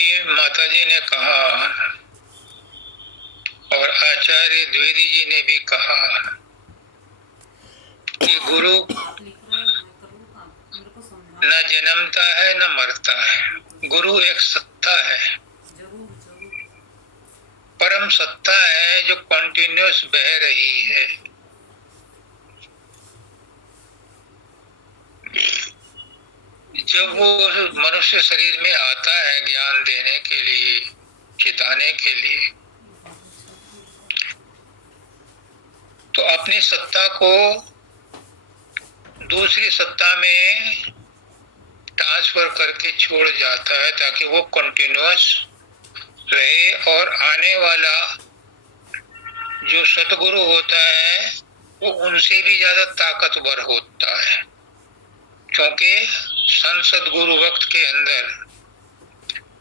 अभी माताजी ने कहा और आचार्य द्विवेदी जी ने भी कहा कि गुरु न जन्मता है न मरता है। गुरु एक सत्ता है, परम सत्ता है जो कॉन्टिन्यूस बह रही है। जब वो मनुष्य शरीर में आता है ज्ञान देने के लिए, चिताने के लिए, तो अपनी सत्ता को दूसरी सत्ता में ट्रांसफर करके छोड़ जाता है ताकि वो कंटिन्यूअस रहे। और आने वाला जो सतगुरु होता है वो उनसे भी ज्यादा ताकतवर होता है, क्योंकि संत सतगुरु वक्त के अंदर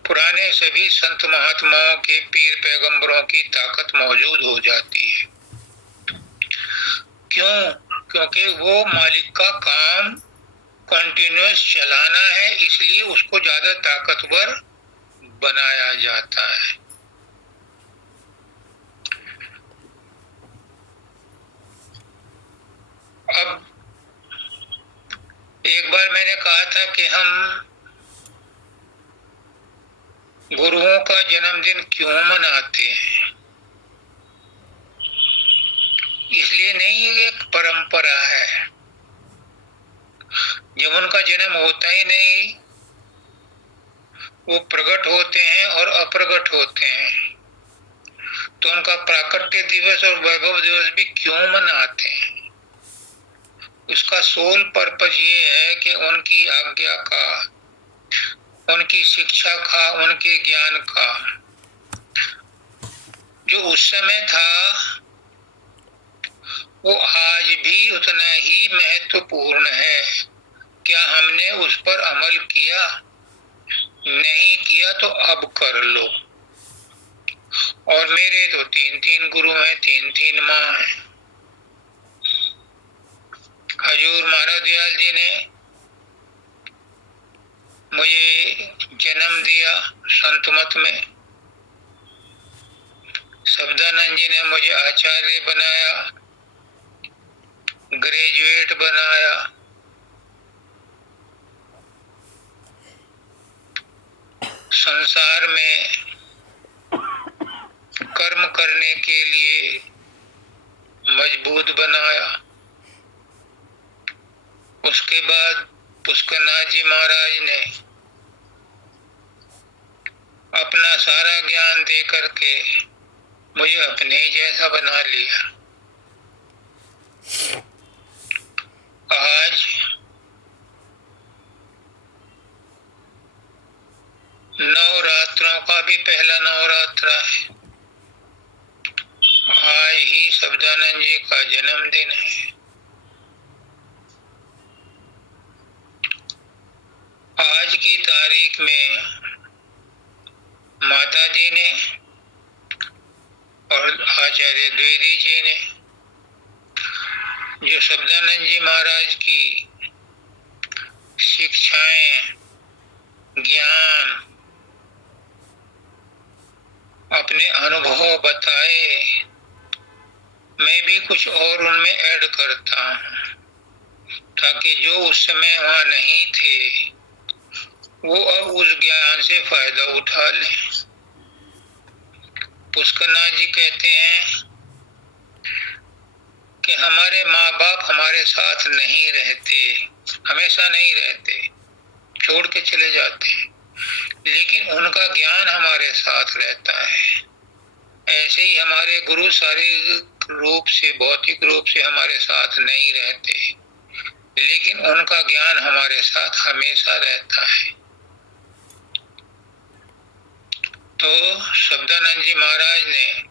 पुराने सभी संत महात्माओं के, पीर पैगंबरों की ताकत मौजूद हो जाती है। क्यों? क्योंकि वो मालिक का काम कंटिन्यूअस चलाना है, इसलिए उसको ज्यादा ताकतवर बनाया जाता है। अब एक बार मैंने कहा था कि हम गुरुओं का जन्मदिन क्यों मनाते हैं। इसलिए नहीं, ये एक परंपरा है। जब उनका जन्म होता ही नहीं, वो प्रकट होते हैं और अप्रगट होते हैं, तो उनका प्राकट्य दिवस और वैभव दिवस भी क्यों मनाते हैं। उसका सोल पर्पज ये है कि उनकी आज्ञा का, उनकी शिक्षा का, उनके ज्ञान का जो उस समय था वो आज भी उतना ही महत्वपूर्ण है। क्या हमने उस पर अमल किया? नहीं किया तो अब कर लो। और मेरे तो 3-3 गुरु हैं, 3-3 माँ हैं। हजूर मानव दयाल जी ने मुझे जन्म दिया संत मत में, शब्दानंद जी ने मुझे आचार्य बनाया, ग्रेजुएट बनाया। संसार में कर्म करने के लिए मजबूत बनाया। उसके बाद पुष्करनाथ जी महाराज ने अपना सारा ज्ञान दे करके मुझे अपने ही जैसा बना लिया। आज नवरात्रों का भी पहला नवरात्र है। आज ही शब्दानंद जी का जन्मदिन है। आज की तारीख में माता जी ने और आचार्य द्विवेदी जी ने जो शब्दानंद जी महाराज की शिक्षाएं, ज्ञान, अपने अनुभव बताए, मैं भी कुछ और उनमें ऐड करता हूं ताकि जो उस समय वहां नहीं थे वो अब उस ज्ञान से फायदा उठा ले। पुष्करनाथ जी कहते हैं कि हमारे माँ बाप हमारे साथ नहीं रहते, हमेशा नहीं रहते, छोड़ के चले जाते, लेकिन उनका ज्ञान हमारे साथ रहता है। ऐसे ही हमारे गुरु शारीरिक रूप से, भौतिक रूप से हमारे साथ नहीं रहते, लेकिन उनका ज्ञान हमारे साथ हमेशा रहता है। तो शब्दानंद जी महाराज ने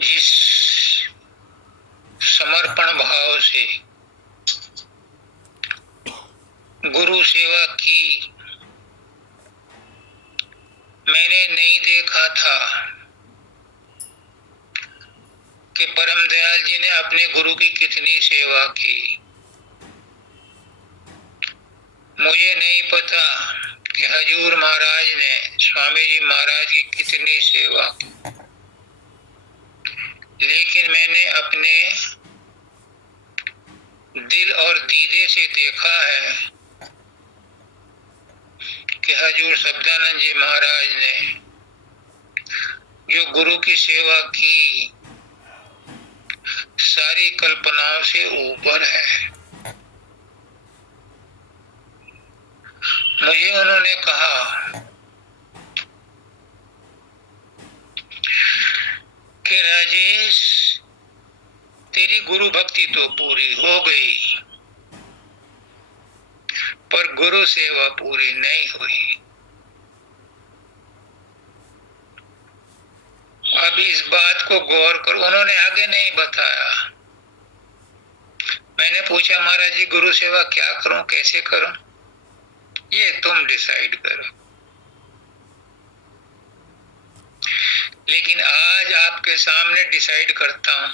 जिस समर्पण भाव से गुरु सेवा की, मैंने नहीं देखा था कि परम दयाल जी ने अपने गुरु की कितनी सेवा की। मुझे नहीं पता कि हजूर महाराज ने स्वामी जी महाराज की कितनी सेवा की, लेकिन मैंने अपने दिल और दीदे से देखा है कि हजूर शब्दानंद जी महाराज ने जो गुरु की सेवा की सारी कल्पनाओं से ऊपर है। मुझे उन्होंने कहा कि राजेश, तेरी गुरु भक्ति तो पूरी हो गई, पर गुरु सेवा पूरी नहीं हुई। अब इस बात को गौर कर, उन्होंने आगे नहीं बताया। मैंने पूछा महाराज जी गुरु सेवा क्या करूं, कैसे करूं? ये तुम डिसाइड करो। लेकिन आज आपके सामने डिसाइड करता हूं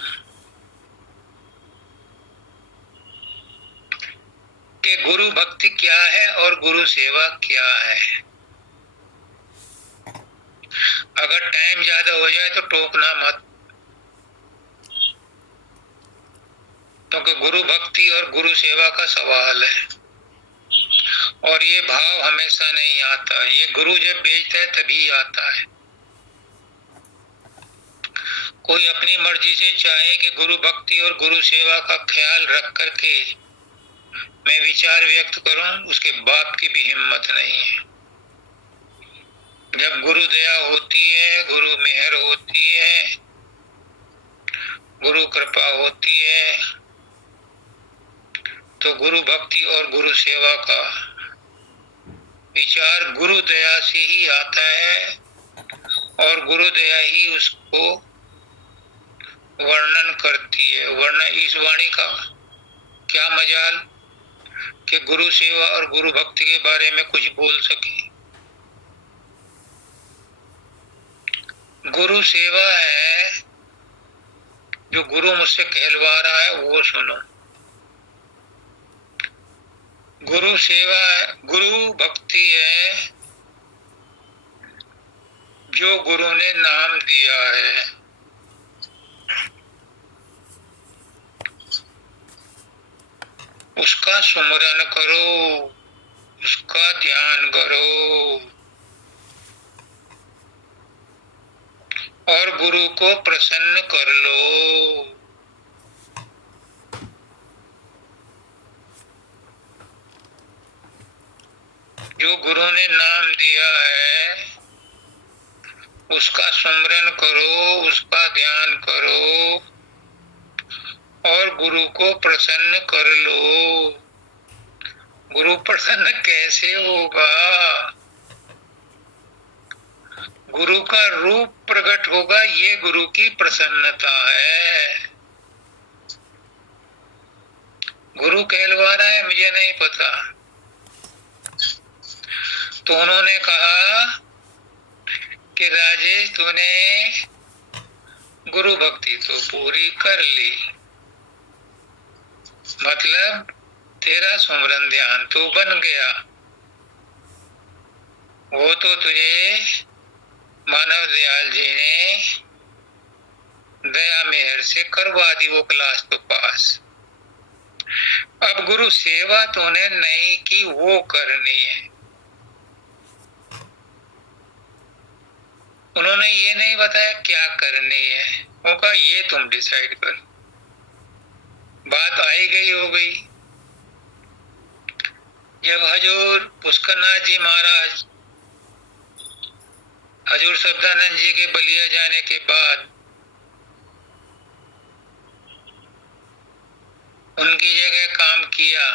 कि गुरु भक्ति क्या है और गुरु सेवा क्या है। अगर टाइम ज्यादा हो जाए तो टोकना मत, क्योंकि गुरु भक्ति और गुरु सेवा का सवाल है और ये भाव हमेशा नहीं आता। ये गुरु जब भेजता है तभी आता है। कोई अपनी मर्जी से चाहे कि गुरु भक्ति और गुरु सेवा का ख्याल रख करके मैं विचार व्यक्त करूं, उसके बाप की भी हिम्मत नहीं है। जब गुरु दया होती है, गुरु मेहर होती है, गुरु कृपा होती है, तो गुरु भक्ति और गुरु सेवा का विचार गुरु दया से ही आता है और गुरु दया ही उसको वर्णन करती है। वरना इस वाणी का क्या मजाल कि गुरु सेवा और गुरु भक्ति के बारे में कुछ बोल सके। गुरु सेवा है जो गुरु मुझसे कहलवा रहा है वो सुनो। गुरु सेवा, गुरु भक्ति है जो गुरु ने नाम दिया है। उसका सुमरन करो, उसका ध्यान करो और गुरु को प्रसन्न कर लो। जो गुरु ने नाम दिया है उसका सुमरन करो, उसका ध्यान करो और गुरु को प्रसन्न कर लो। गुरु प्रसन्न कैसे होगा? गुरु का रूप प्रकट होगा, ये गुरु की प्रसन्नता है। गुरु कहलवा रहा है मुझे नहीं पता। तो उन्होंने कहा कि राजेश तूने गुरु भक्ति तो पूरी कर ली, मतलब तेरा सुमरन ध्यान तो बन गया। वो तो तुझे मानव दयाल जी ने दया मेहर से करवा दी, वो क्लास तो पास। अब गुरु सेवा तूने नहीं की, वो करनी है। उन्होंने ये नहीं बताया क्या करनी है, वो कहा ये तुम डिसाइड करो। बात आई गई हो गई। जब हजूर पुष्करनाथ जी महाराज हजूर शब्दानंद जी के बलिया जाने के बाद उनकी जगह काम किया,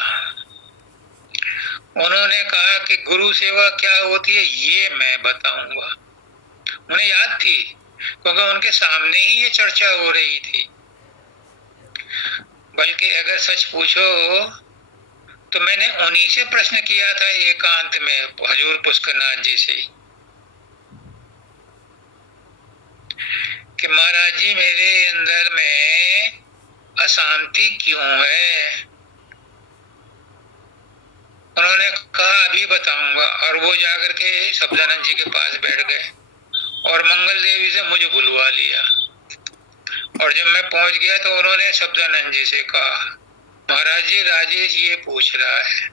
उन्होंने कहा कि गुरु सेवा क्या होती है ये मैं बताऊंगा। उन्हें याद थी क्योंकि उनके सामने ही ये चर्चा हो रही थी। बल्कि अगर सच पूछो तो मैंने उन्हीं से प्रश्न किया था एकांत में, हजूर पुष्करनाथ जी से, कि महाराज जी मेरे अंदर में अशांति क्यों है? उन्होंने कहा ही बताऊंगा। और वो जाकर के शब्दानंद जी के पास बैठ गए और मंगल देवी से मुझे बुलवा लिया। और जब मैं पहुंच गया तो उन्होंने शब्दानंद जी से कहा, महाराज जी राजेश ये पूछ रहा है।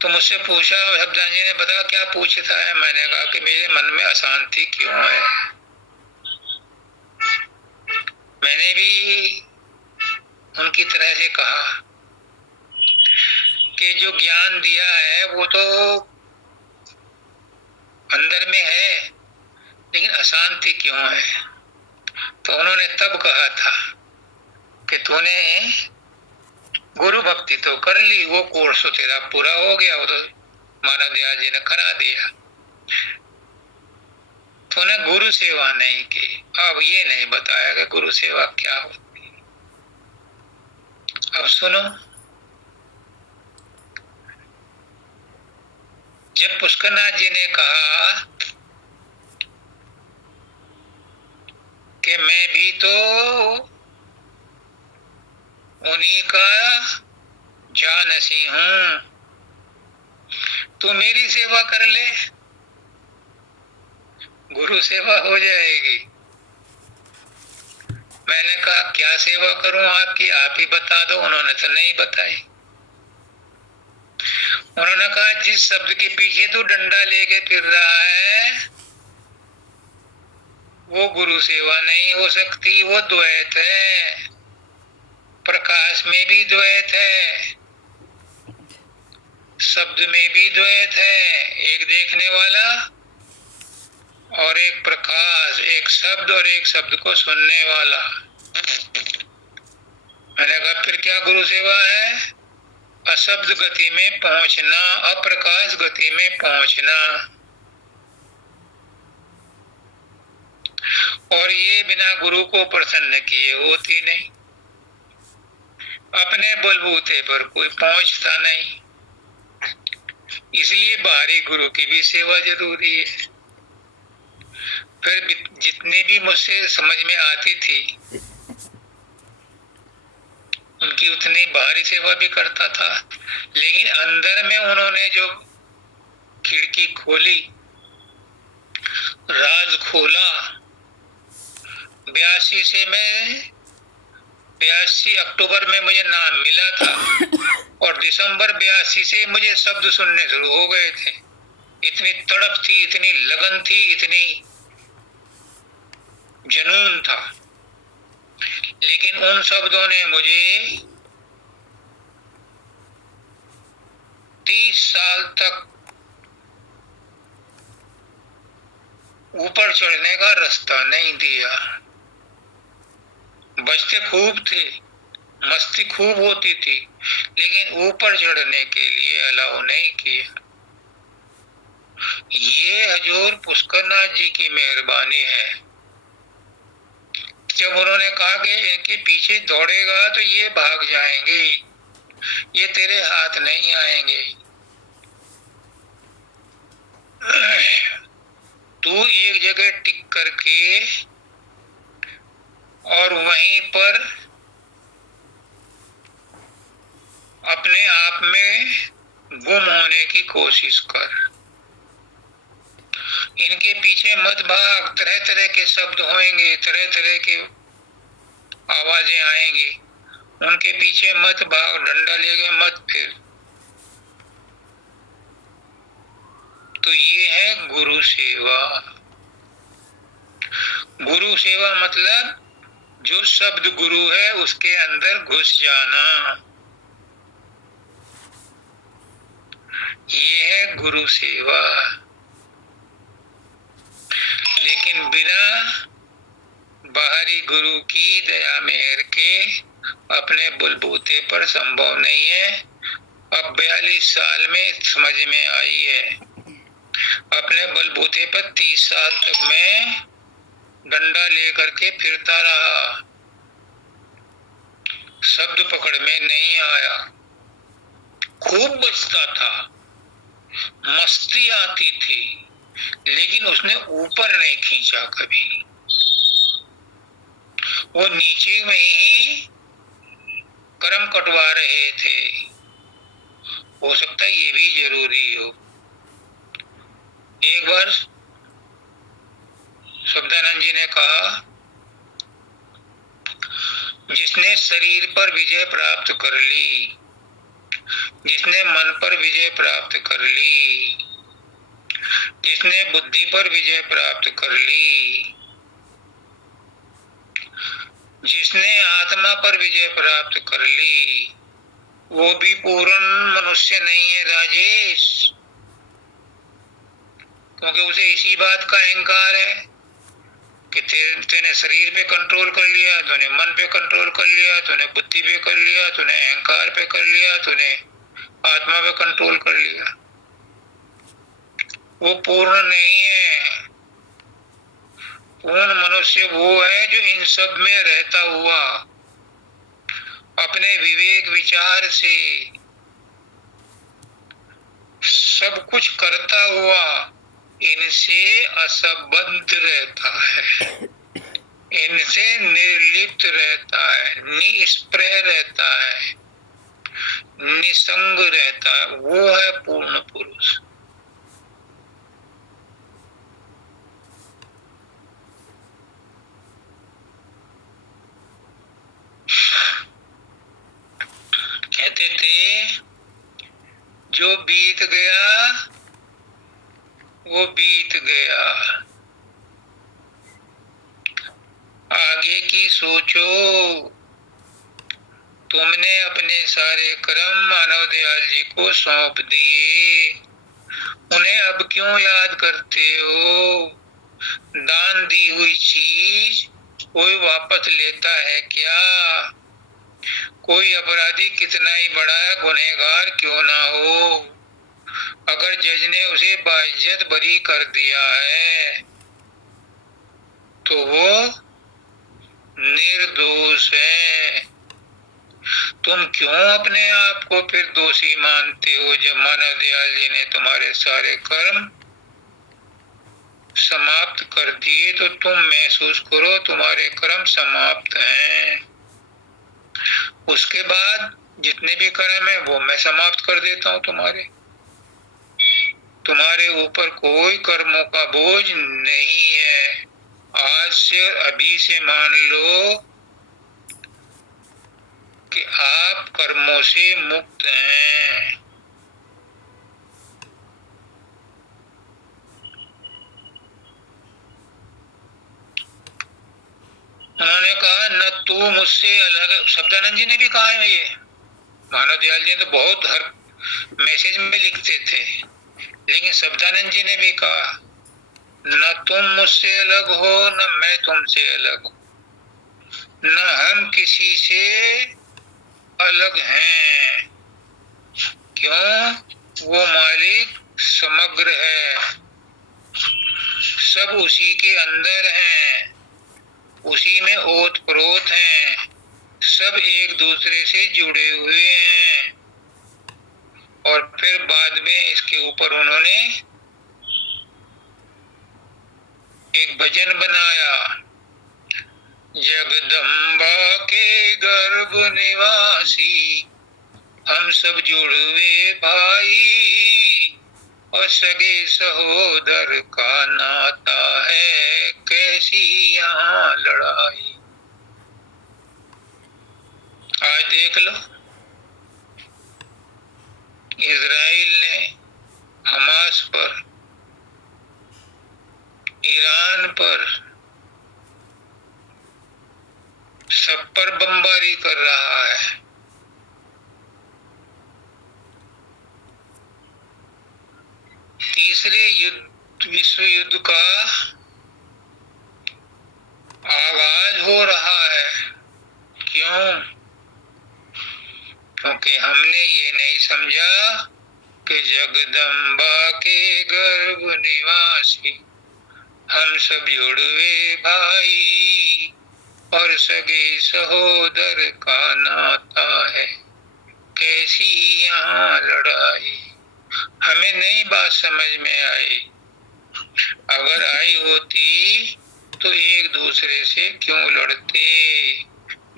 तो मुझसे पूछा, शब्दानंद जी ने बताया क्या पूछता है। मैंने कहा कि मेरे मन में अशांति क्यों है। मैंने भी उनकी तरह से कहा कि जो ज्ञान दिया है वो तो अंदर में है, लेकिन अशांति क्यों है। तो उन्होंने तब कहा था कि तूने गुरु भक्ति तो कर ली, वो कोर्स तो तेरा पूरा हो गया, वो तो मानव दयाल जी ने करा दिया, तूने गुरु सेवा नहीं की। अब ये नहीं बताया कि गुरु सेवा क्या होती है। अब सुनो, जब पुष्करनाथ जी ने कहा कि मैं भी तो उन्हीं का जानसी हूं, तू मेरी सेवा कर ले, गुरु सेवा हो जाएगी। मैंने कहा क्या सेवा करूं आपकी, आप ही बता दो। उन्होंने तो नहीं बताई। उन्होंने कहा जिस शब्द के पीछे तू डंडा लेके फिर रहा है वो गुरु सेवा नहीं हो सकती, वो द्वैत है। प्रकाश में भी द्वैत है, शब्द में भी द्वैत है, एक देखने वाला और एक प्रकाश, एक शब्द और एक शब्द को सुनने वाला। मैंने कहा फिर क्या गुरु सेवा है। अशब्द गति में पहुंचना, अप्रकाश गति में पहुंचना। और ये बिना गुरु को प्रसन्न किए होती नहीं। अपने बलबूते पर कोई पहुंचता नहीं, इसलिए बाहरी गुरु की भी सेवा जरूरी है। फिर जितनी भी मुझसे समझ में आती थी उनकी उतनी बाहरी सेवा भी करता था, लेकिन अंदर में उन्होंने जो खिड़की खोली, राज खोला, 82 अक्टूबर में मुझे नाम मिला था और दिसंबर 82 से मुझे शब्द सुनने शुरू हो गए थे। इतनी तड़प थी, इतनी लगन थी, इतनी जुनून था। लेकिन उन शब्दों ने मुझे 30 साल तक ऊपर चढ़ने का रास्ता नहीं दिया। बचते खूब थे, मस्ती खूब होती थी, लेकिन ऊपर चढ़ने के लिए अलाउ नहीं किया। ये हजूर पुष्करनाथ जी की मेहरबानी है। जब उन्होंने कहा कि इनके पीछे दौड़ेगा तो ये भाग जाएंगे, ये तेरे हाथ नहीं आएंगे, तू एक जगह टिक करके और वहीं पर अपने आप में गुम होने की कोशिश कर। इनके पीछे मत भाग, तरह तरह के शब्द होंगे, तरह तरह के आवाजें आएंगी, उनके पीछे मत भाग, डंडा लेके मत फिर। तो ये है गुरु सेवा। गुरु सेवा मतलब जो शब्द गुरु है उसके अंदर घुस जाना, ये है गुरु सेवा। लेकिन बिना बाहरी गुरु की दया मेहर के अपने बलबूते पर संभव नहीं है। अब 42 साल में समझ में आई है। अपने बलबूते पर 30 साल तक मैं डंडा लेकर के फिरता रहा, शब्द पकड़ में नहीं आया। खूब बचता था, मस्ती आती थी, लेकिन उसने ऊपर नहीं खींचा कभी। वो नीचे में ही कर्म कटवा रहे थे। हो सकता है ये भी जरूरी हो। एक बार शब्दानंद जी ने कहा, जिसने शरीर पर विजय प्राप्त कर ली, जिसने मन पर विजय प्राप्त कर ली, जिसने बुद्धि पर विजय प्राप्त कर ली, जिसने आत्मा पर विजय प्राप्त कर ली, वो भी पूर्ण मनुष्य नहीं है राजेश। क्योंकि उसे इसी बात का अहंकार है कि तूने शरीर पे कंट्रोल कर लिया, तूने मन पे कंट्रोल कर लिया, तूने बुद्धि पे कर लिया, तूने अहंकार पे कर लिया, तूने आत्मा पे कंट्रोल कर लिया। वो पूर्ण नहीं है। पूर्ण मनुष्य वो है जो इन सब में रहता हुआ अपने विवेक विचार से सब कुछ करता हुआ इनसे असंबद्ध रहता है, इनसे निर्लिप्त रहता है, निष्प्रह रहता है, निसंग रहता है। वो है पूर्ण पुरुष। कहते थे जो बीत गया वो बीत गया, आगे की सोचो। तुमने अपने सारे कर्म मानव दयाल जी को सौंप दिए, उन्हें अब क्यों याद करते हो? दान दी हुई चीज कोई वापस लेता है क्या? कोई अपराधी कितना ही बड़ा गुनहगार क्यों ना हो, अगर जज ने उसे बाइज्जत बरी कर दिया है तो वो निर्दोष है। तुम क्यों अपने आप को फिर दोषी मानते हो? जब मानव दयाल जी ने तुम्हारे सारे कर्म समाप्त कर दिए तो तुम महसूस करो तुम्हारे कर्म समाप्त हैं। उसके बाद जितने भी कर्म है वो मैं समाप्त कर देता हूं तुम्हारे ऊपर कोई कर्मों का बोझ नहीं है। आज से अभी से मान लो कि आप कर्मों से मुक्त हैं। उन्होंने कहा न तू मुझसे अलग, शब्दानंद जी ने भी कहा है ये, मानव दयाल जी तो बहुत हर मैसेज में लिखते थे, लेकिन शब्दानंद जी ने भी कहा न तुम मुझसे अलग हो न मैं तुमसे अलग हूं, न हम किसी से अलग हैं। क्यों? वो मालिक समग्र है, सब उसी के अंदर हैं, उसी में ओत प्रोत हैं, सब एक दूसरे से जुड़े हुए हैं। और फिर बाद में इसके ऊपर उन्होंने एक भजन बनाया, जगदम्बा के गर्भ निवासी हम सब जुड़वे भाई, और सगे सहोदर का नाता है, कैसी यहाँ लड़ाई। आज देख लो, इजराइल ने हमास पर, ईरान पर, सब पर बमबारी कर रहा है। तीसरे विश्व युद्ध का आगाज हो रहा है। क्यों? क्योंकि हमने ये नहीं समझा कि जगदम्बा के गर्भ निवासी हम सब जुड़वे भाई, और सगे सहोदर का नाता है, कैसी यहाँ लड़ाई। हमें नई बात समझ में आई। अगर आई होती तो एक दूसरे से क्यों लड़ते?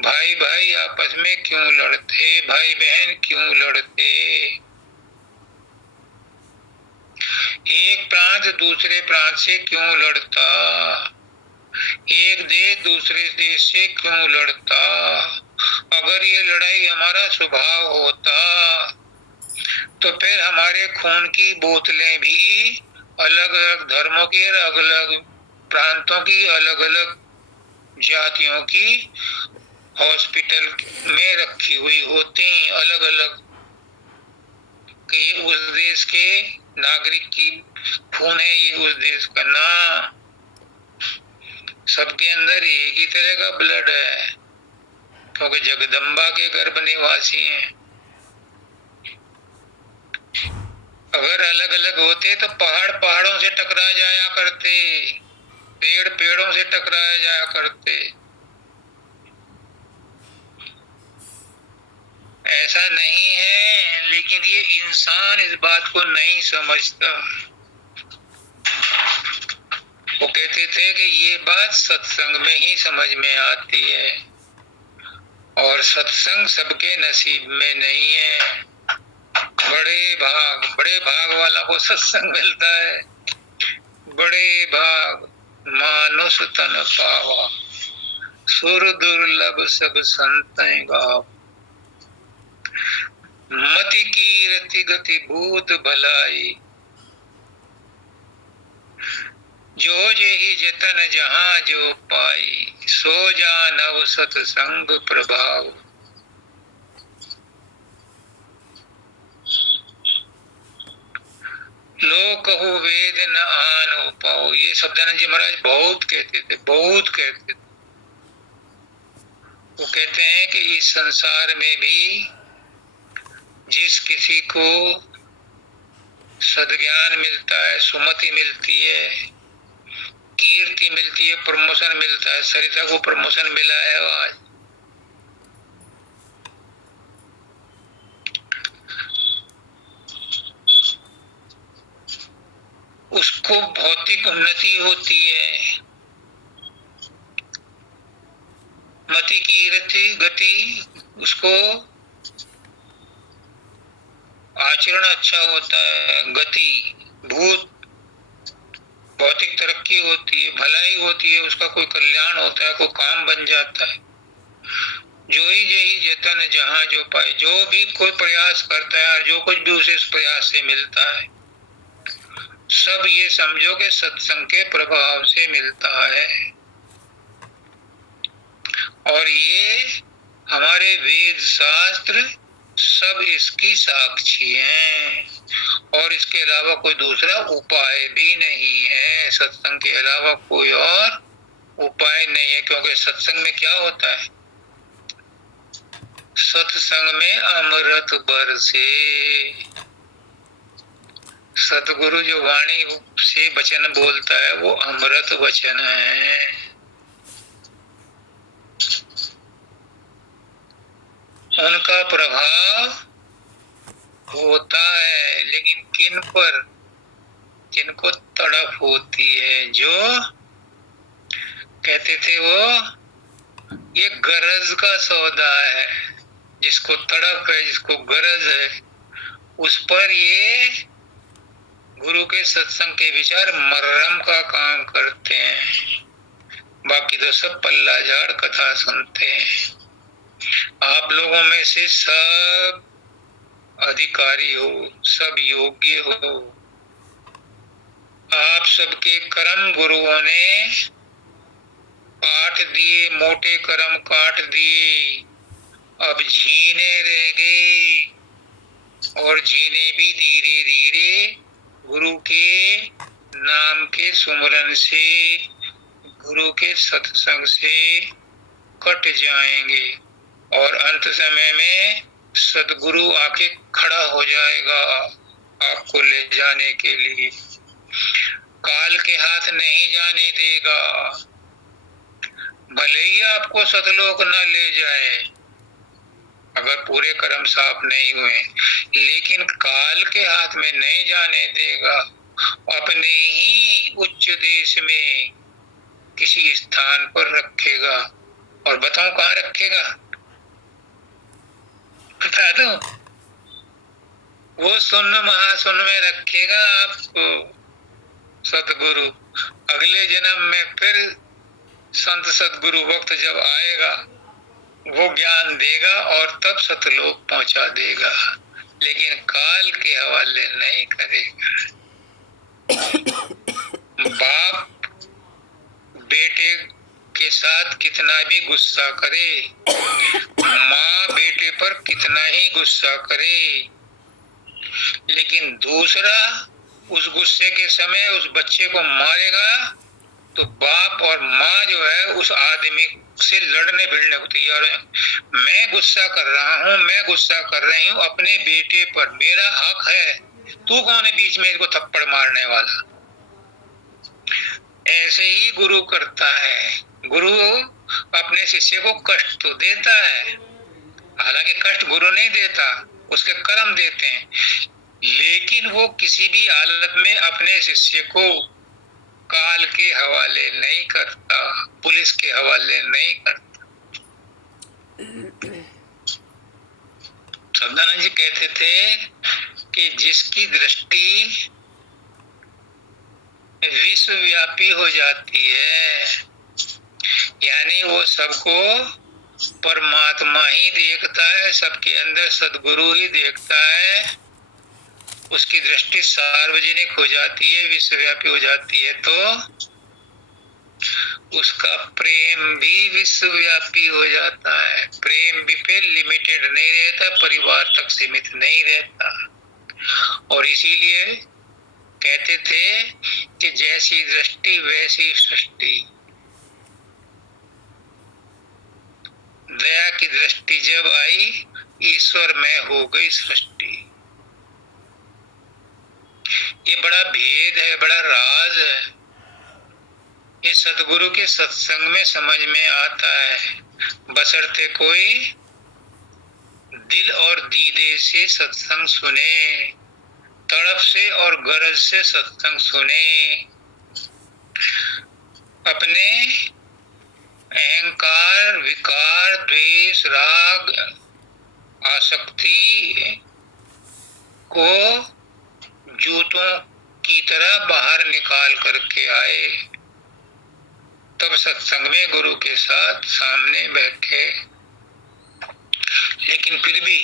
भाई भाई आपस में क्यों लड़ते? भाई बहन क्यों लड़ते? एक प्रांत दूसरे प्रांत से क्यों लड़ता, एक देश दूसरे देश से क्यों लड़ता। अगर ये लड़ाई हमारा स्वभाव होता तो फिर हमारे खून की बोतलें भी अलग अलग धर्मों की, अलग अलग प्रांतों की, अलग अलग जातियों की हॉस्पिटल में रखी हुई होती, अलग अलग, कि उस देश के नागरिक की खून है, ये उस देश का ना। सबके अंदर एक ही तरह का ब्लड है, क्योंकि जगदम्बा के गर्भ निवासी हैं। अगर अलग अलग होते तो पहाड़ पहाड़ों से टकरा जाया करते, पेड़ पेड़ों से टकराया जाया करते। ऐसा नहीं है, लेकिन ये इंसान इस बात को नहीं समझता। वो कहते थे कि ये बात सत्संग में ही समझ में आती है, और सत्संग सबके नसीब में नहीं है। बड़े भाग वाला को सत्संग मिलता है। बड़े भाग मानुष तन पावा, सुर दुर्लभ सब संतन गाव। मति कीरति गति भूत भलाई, जो जेहि जतन जहाँ जो पाई, सो जानव सत्संग प्रभाव। लोग कहु वेद न आन पाओ, ये सब्दानंद जी महाराज बहुत कहते थे, बहुत कहते थे। वो कहते हैं कि इस संसार में भी जिस किसी को सद्ज्ञान मिलता है, सुमति मिलती है, कीर्ति मिलती है, प्रमोशन मिलता है। सरिता को प्रमोशन मिला है आज। उसको भौतिक उन्नति होती है, मति कीर्ति गति, उसको आचरण अच्छा होता है, गति भूत भौतिक तरक्की होती है, भलाई होती है, उसका कोई कल्याण होता है, कोई काम बन जाता है। जो ही जही जतन जहाँ जो पाए, जो भी कोई प्रयास करता है और जो कुछ भी उसे इस प्रयास से मिलता है, सब ये समझो कि सत्संग के प्रभाव से मिलता है। और ये हमारे वेद शास्त्र सब इसकी साक्षी हैं, और इसके अलावा कोई दूसरा उपाय भी नहीं है। सत्संग के अलावा कोई और उपाय नहीं है, क्योंकि सत्संग में क्या होता है, सत्संग में अमृत बरसे। सतगुरु जो वाणी से वचन बोलता है वो अमृत वचन है। उनका प्रभाव होता है, लेकिन किन पर, जिनको तड़प होती है, जो कहते थे वो ये गरज का सौदा है, जिसको तड़प है, जिसको गरज है, उस पर ये गुरु के सत्संग के विचार मर्रम का काम करते हैं। बाकी तो सब पल्ला झाड़ कथा सुनते हैं। आप लोगों में से सब अधिकारी हो, सब योग्य हो, आप सबके कर्म गुरुओं ने काट दिए, मोटे कर्म काट दिए, अब जीने रह गए, और जीने भी धीरे धीरे गुरु के नाम के सुमरन से, गुरु के सत्संग से कट जाएंगे, और अंत समय में सद्गुरु आके खड़ा हो जाएगा आपको ले जाने के लिए। काल के हाथ नहीं जाने देगा, भले ही आपको सतलोक न ले जाए अगर पूरे कर्म साफ नहीं हुए, लेकिन काल के हाथ में नहीं जाने देगा। अपने ही उच्च देश में किसी स्थान पर रखेगा, और बताओ कहाँ रखेगा, बता दो। वो शून्य महाशून्य में रखेगा आपको सतगुरु। अगले जन्म में फिर संत सतगुरु वक्त जब आएगा वो ज्ञान देगा और तब सतलोक पहुंचा देगा, लेकिन काल के हवाले नहीं करेगा। बाप बेटे के साथ कितना भी गुस्सा करे, माँ बेटे पर कितना ही गुस्सा करे, लेकिन दूसरा उस गुस्से के समय उस बच्चे को मारेगा तो बाप और माँ जो है उस आदमी से लड़ने भिड़ने को तैयार है। मैं गुस्सा कर रहा हूँ, मैं गुस्सा कर रही हूँ अपने बेटे पर, मेरा हक है, तू कौन है बीच में इसको थप्पड़ मारने वाला। ऐसे ही गुरु करता है। गुरु अपने शिष्य को कष्ट तो देता है, हालांकि कष्ट गुरु नहीं देता, उसके कर्म देते हैं, लेकिन वो किसी भी हालत में अपने शिष्य को काल के हवाले नहीं करता, पुलिस के हवाले नहीं करता। सदानंद जी कहते थे कि जिसकी दृष्टि विश्वव्यापी हो जाती है, यानी वो सबको परमात्मा ही देखता है, सबके अंदर सदगुरु ही देखता है, उसकी दृष्टि सार्वजनिक हो जाती है, विश्वव्यापी हो जाती है, तो उसका प्रेम भी विश्वव्यापी हो जाता है। प्रेम भी पे लिमिटेड नहीं रहता, परिवार तक सीमित नहीं रहता। और इसीलिए कहते थे कि जैसी दृष्टि वैसी सृष्टि। दया की दृष्टि जब आई, ईश्वर में हो गई सृष्टि। ये बड़ा भेद है, बड़ा राज है। ये सतगुरु के सत्संग में समझ में आता है, बशर्ते कोई दिल और दीदे से सत्संग सुने, तड़प से और गरज से सत्संग सुने, अपने अहंकार, विकार, द्वेष, राग, आसक्ति को जूतों की तरह बाहर निकाल करके आए, तब सत्संग में गुरु के साथ सामने बैठे। लेकिन फिर भी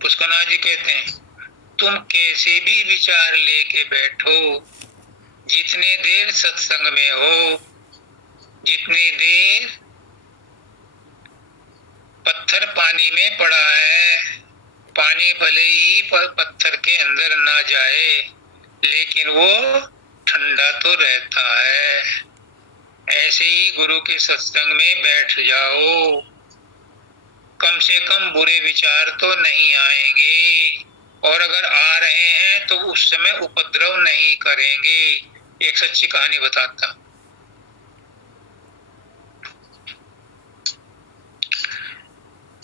पुष्करनाथ जी कहते हैं, तुम कैसे भी विचार लेके बैठो, जितने देर सत्संग में हो, जितनी देर पत्थर पानी में पड़ा है, पानी भले ही पत्थर के अंदर ना जाए, लेकिन वो ठंडा तो रहता है। ऐसे ही गुरु के सत्संग में बैठ जाओ, कम से कम बुरे विचार तो नहीं आएंगे, और अगर आ रहे हैं तो उस समय उपद्रव नहीं करेंगे। एक सच्ची कहानी बताता।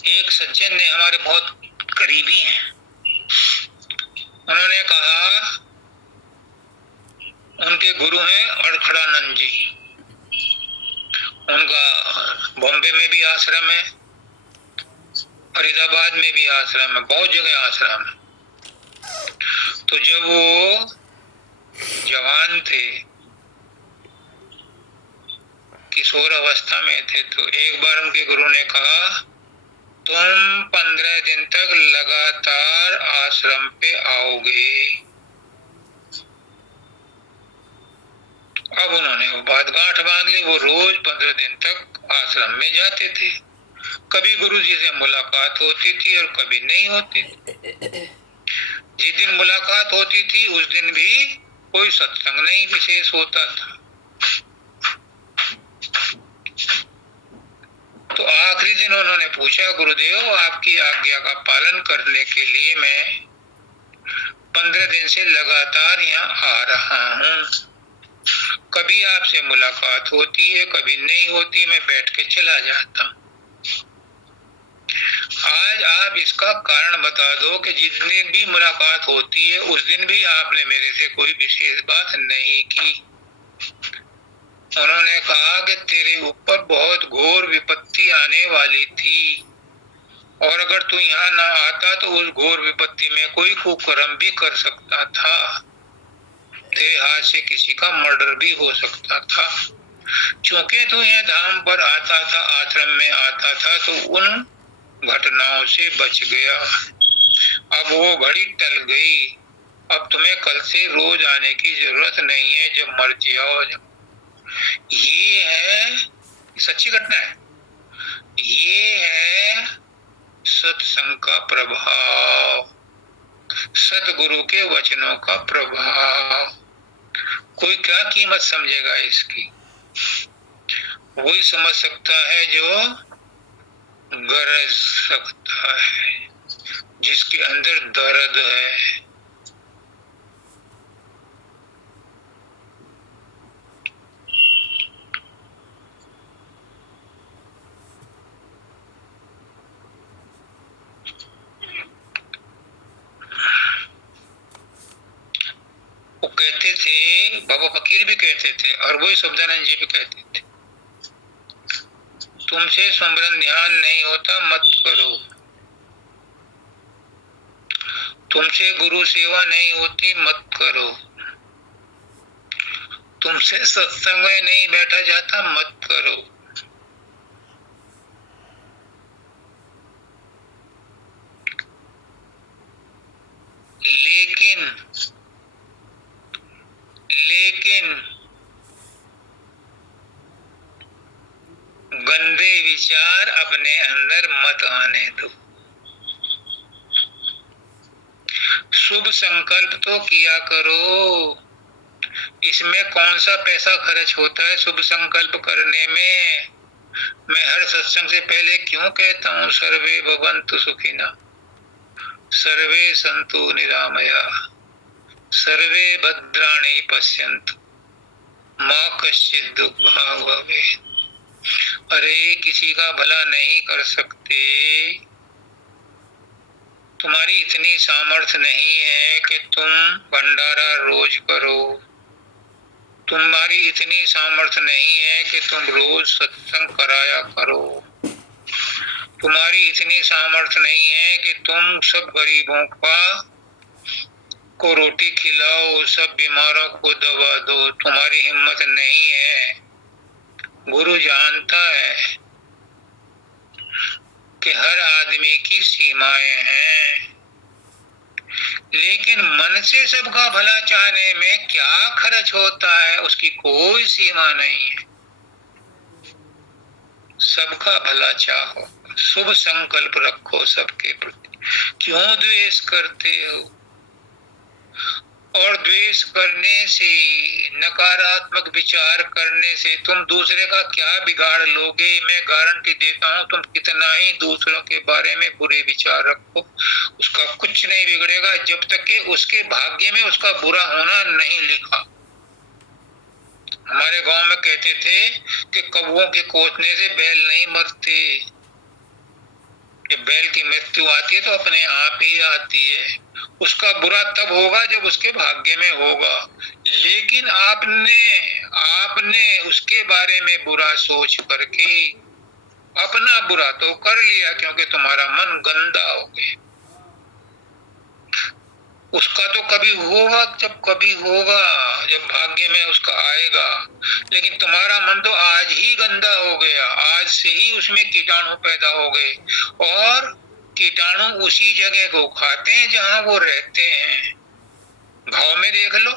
एक सज्जन ने, हमारे बहुत करीबी हैं, उन्होंने कहा, उनके गुरु हैं अड़खड़ानंद जी, उनका बॉम्बे में भी आश्रम है, फरीदाबाद में भी आश्रम है, बहुत जगह आश्रम है। तो जब वो जवान थे, किशोर अवस्था में थे, तो एक बार उनके गुरु ने कहा, तुम 15 दिन तक लगातार आश्रम पे आओगे। अब उन्होंने वो बात गांठ बांध ली, वो रोज 15 दिन तक आश्रम में जाते थे। कभी गुरु जी से मुलाकात होती थी और कभी नहीं होती थी। जिस दिन मुलाकात होती थी उस दिन भी कोई सत्संग नहीं विशेष होता था। तो आखिरी दिन उन्होंने पूछा, गुरुदेव आपकी आज्ञा का पालन करने के लिए मैं 15 दिन से लगातार यहाँ आ रहा हूँ, कभी आपसे मुलाकात होती है कभी नहीं होती, मैं बैठ के चला जाता हूँ। आज आप इसका कारण बता दो कि जिस दिन भी मुलाकात होती है उस दिन भी आपने मेरे से कोई विशेष बात नहीं की। उन्होंने कहा कि तेरे ऊपर बहुत घोर विपत्ति आने वाली थी और अगर तू यहाँ ना आता तो उस घोर विपत्ति में कोई कुकर्म भी कर सकता था, तेरे हाथ से किसी का मर्डर भी हो सकता था। चूंकि तू यहाँ धाम पर आता था, आश्रम में आता था, तो उन घटनाओं से बच गया। अब वो घड़ी टल गई। अब तुम्हें कल से रोज आने की जरूरत नहीं है, जब मर्जी आओ। ये है सच्ची घटना है। ये है सत्संग का प्रभाव, सतगुरु के वचनों का प्रभाव। कोई क्या कीमत समझेगा इसकी? वही समझ सकता है जो गरज सकता है, जिसके अंदर दर्द है। वो कहते थे, बाबा फकीर भी कहते थे, और वही शब्दानंद जी भी कहते थे, तुमसे सुमरन ध्यान नहीं होता मत करो, तुमसे गुरु सेवा नहीं होती मत करो, तुमसे सत्संग में नहीं बैठा जाता मत करो। लेकिन गंदे विचार अपने अंदर मत आने दो। शुभ संकल्प तो किया करो। इसमें कौन सा पैसा खर्च होता है शुभ संकल्प करने में? मैं हर सत्संग से पहले क्यों कहता हूँ सर्वे भवन्तु सुखिनः, सर्वे सन्तु निरामया, सर्वे भद्राणि पश्यन्तु, मा कश्चित् दुःखभाग् भवेत्। अरे किसी का भला नहीं कर सकते, तुम्हारी इतनी सामर्थ्य नहीं है कि तुम भंडारा रोज करो, तुम्हारी इतनी सामर्थ्य नहीं है कि तुम रोज सत्संग कराया करो, तुम्हारी इतनी सामर्थ्य नहीं है कि तुम सब गरीबों को रोटी खिलाओ, सब बीमारों को दवा दो, तुम्हारी हिम्मत नहीं है। गुरु जानता है कि हर आदमी की सीमाएं हैं, लेकिन मन से सबका भला चाहने में क्या खर्च होता है उसकी कोई सीमा नहीं है। सबका भला चाहो, शुभ संकल्प रखो सबके प्रति। क्यों द्वेष करते हो? और द्वेष करने से, नकारात्मक विचार करने से तुम दूसरे का क्या बिगाड़ लोगे? मैं गारंटी देता हूं, तुम कितना ही दूसरों के बारे में बुरे विचार रखो, उसका कुछ नहीं बिगड़ेगा जब तक कि उसके भाग्य में उसका बुरा होना नहीं लिखा। हमारे गांव में कहते थे कि कौवों के कोसने से बैल नहीं मरते, जब बैल की मृत्यु आती है तो अपने आप ही आती है। उसका बुरा तब होगा जब उसके भाग्य में होगा, लेकिन आपने उसके बारे में बुरा सोच करके अपना बुरा तो कर लिया, क्योंकि तुम्हारा मन गंदा हो गया। उसका तो कभी होगा, जब कभी होगा, जब भाग्य में उसका आएगा, लेकिन तुम्हारा मन तो आज ही गंदा हो गया, आज से ही उसमें कीटाणु पैदा हो गए, और कीटाणु उसी जगह को खाते हैं जहां वो रहते हैं। घाव में देख लो,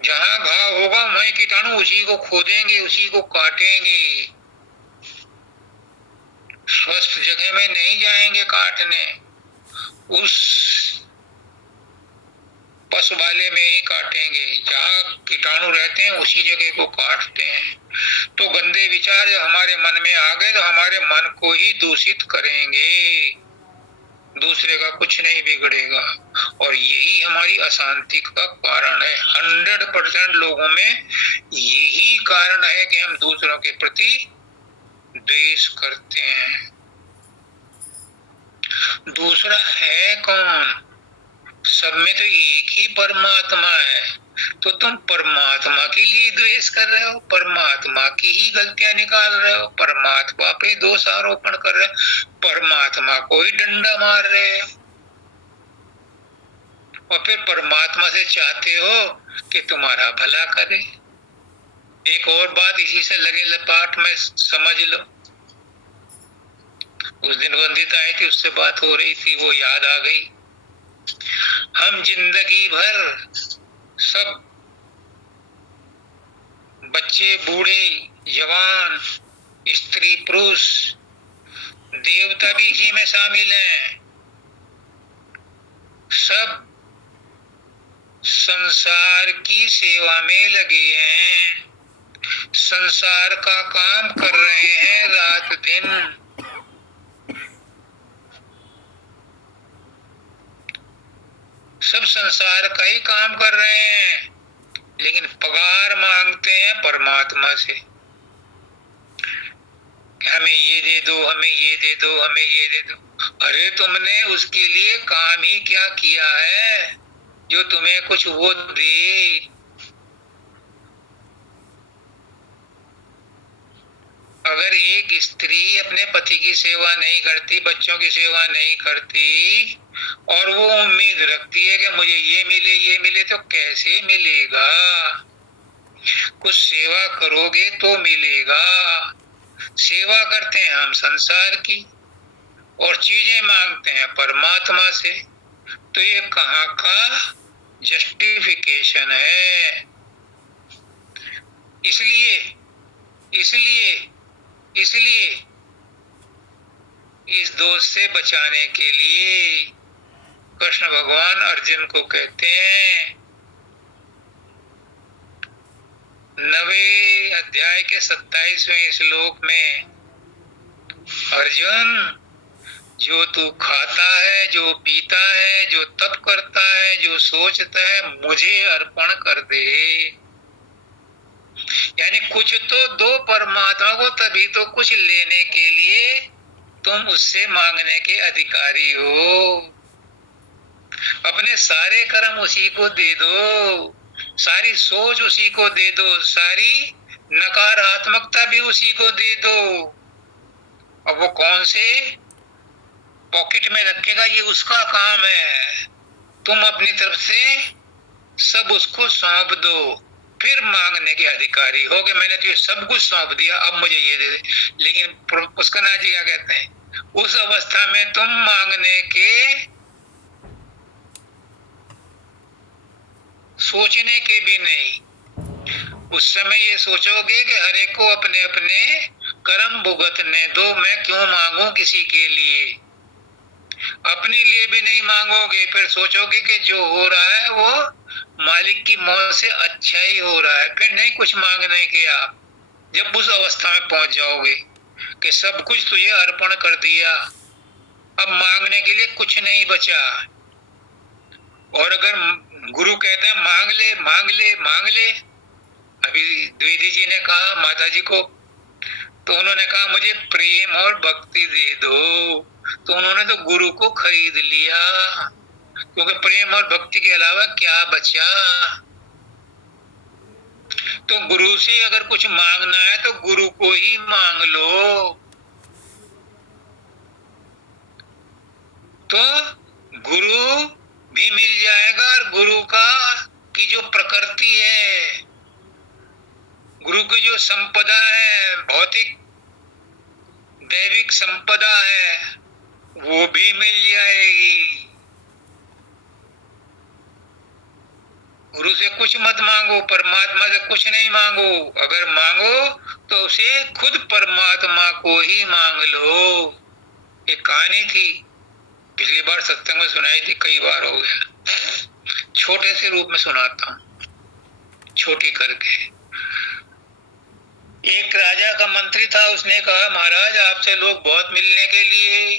जहां घाव होगा वहीं कीटाणु उसी को खोदेंगे, उसी को काटेंगे, स्वस्थ जगह में नहीं जाएंगे काटने, उस पशु वाले में ही काटेंगे। जहां कीटाणु रहते हैं उसी जगह को काटते हैं। तो गंदे विचार जब हमारे मन में आ गए तो हमारे मन को ही दूषित करेंगे, दूसरे का कुछ नहीं बिगड़ेगा। और यही हमारी अशांति का कारण है। 100% लोगों में यही कारण है कि हम दूसरों के प्रति द्वेष करते हैं। दूसरा है कौन? सब में तो एक ही परमात्मा है, तो तुम परमात्मा के लिए द्वेष कर रहे हो, परमात्मा की ही गलतियां निकाल रहे हो, परमात्मा पे दोष आरोपण कर रहे हो, परमात्मा को ही डंडा मार रहे हो, और फिर परमात्मा से चाहते हो कि तुम्हारा भला करे। एक और बात इसी से लगे लपाट में समझ लो। उस दिन वंदिता आई थी, उससे बात हो रही थी, वो याद आ गई। हम जिंदगी भर सब बच्चे, बूढ़े, जवान, स्त्री, पुरुष, देवता भी इसी में शामिल हैं, सब संसार की सेवा में लगे हैं, संसार का काम कर रहे हैं रात दिन। सब संसार का ही काम कर रहे हैं, लेकिन पगार मांगते हैं परमात्मा से, हमें ये दे दो, हमें ये दे दो, हमें ये दे दो। अरे तुमने उसके लिए काम ही क्या किया है जो तुम्हें कुछ वो दे? अगर एक स्त्री अपने पति की सेवा नहीं करती, बच्चों की सेवा नहीं करती, और वो उम्मीद रखती है कि मुझे ये मिले ये मिले, तो कैसे मिलेगा? कुछ सेवा करोगे तो मिलेगा। सेवा करते हैं हम संसार की, और चीजें मांगते हैं परमात्मा से, तो ये कहाँ का जस्टिफिकेशन है? इसलिए इसलिए इसलिए इस दोष से बचाने के लिए कृष्ण भगवान अर्जुन को कहते हैं, 9वें अध्याय के 27वें श्लोक में, अर्जुन, जो तू खाता है, जो पीता है, जो तप करता है, जो सोचता है, मुझे अर्पण कर दे। यानी कुछ तो दो परमात्मा को, तभी तो कुछ लेने के लिए तुम उससे मांगने के अधिकारी हो। अपने सारे कर्म उसी को दे दो, सारी सोच उसी को दे दो, सारी नकारात्मकता भी उसी को दे दो। अब वो कौन से पॉकेट में रखेगा, ये उसका काम है। तुम अपनी तरफ से सब उसको सौंप दो, फिर मांगने के अधिकारी हो कि मैंने तो ये सब कुछ सौंप दिया, अब मुझे ये दे दे। लेकिन पुष्करनाथ जी क्या कहते हैं, उस अवस्था में तुम मांगने के सोचने के भी नहीं। उस समय ये सोचोगे कि हर एक को अपने अपने कर्म भुगतने दो, मैं क्यों मांगू किसी के लिए। अपने लिए भी नहीं मांगोगे, फिर सोचोगे कि जो हो रहा है वो मालिक की मौत से अच्छा ही हो रहा है, फिर नहीं कुछ मांगने के। आप जब उस अवस्था में पहुंच जाओगे कि सब कुछ तुझे अर्पण कर दिया, अब मांगने के लिए कुछ नहीं बचा, और अगर गुरु कहते हैं मांग ले मांग ले मांग ले, अभी द्विवेदी जी ने कहा माता जी को, तो उन्होंने कहा मुझे प्रेम और भक्ति दे दो, तो उन्होंने तो गुरु को खरीद लिया, क्योंकि प्रेम और भक्ति के अलावा क्या बचा। तो गुरु से अगर कुछ मांगना है तो गुरु को ही मांग लो, तो गुरु भी मिल जाएगा। और गुरु का की जो प्रकृति है, गुरु की जो संपदा है, भौतिक दैविक संपदा है, वो भी मिल जाएगी। गुरु से कुछ मत मांगो, परमात्मा से कुछ नहीं मांगो। अगर मांगो तो उसे खुद परमात्मा को ही मांग लो। एक कहानी थी, पिछली बार सत्संग में सुनाई थी, कई बार हो गया, छोटे से रूप में सुनाता हूँ, छोटी करके। एक राजा का मंत्री था, उसने कहा महाराज आपसे लोग बहुत मिलने के लिए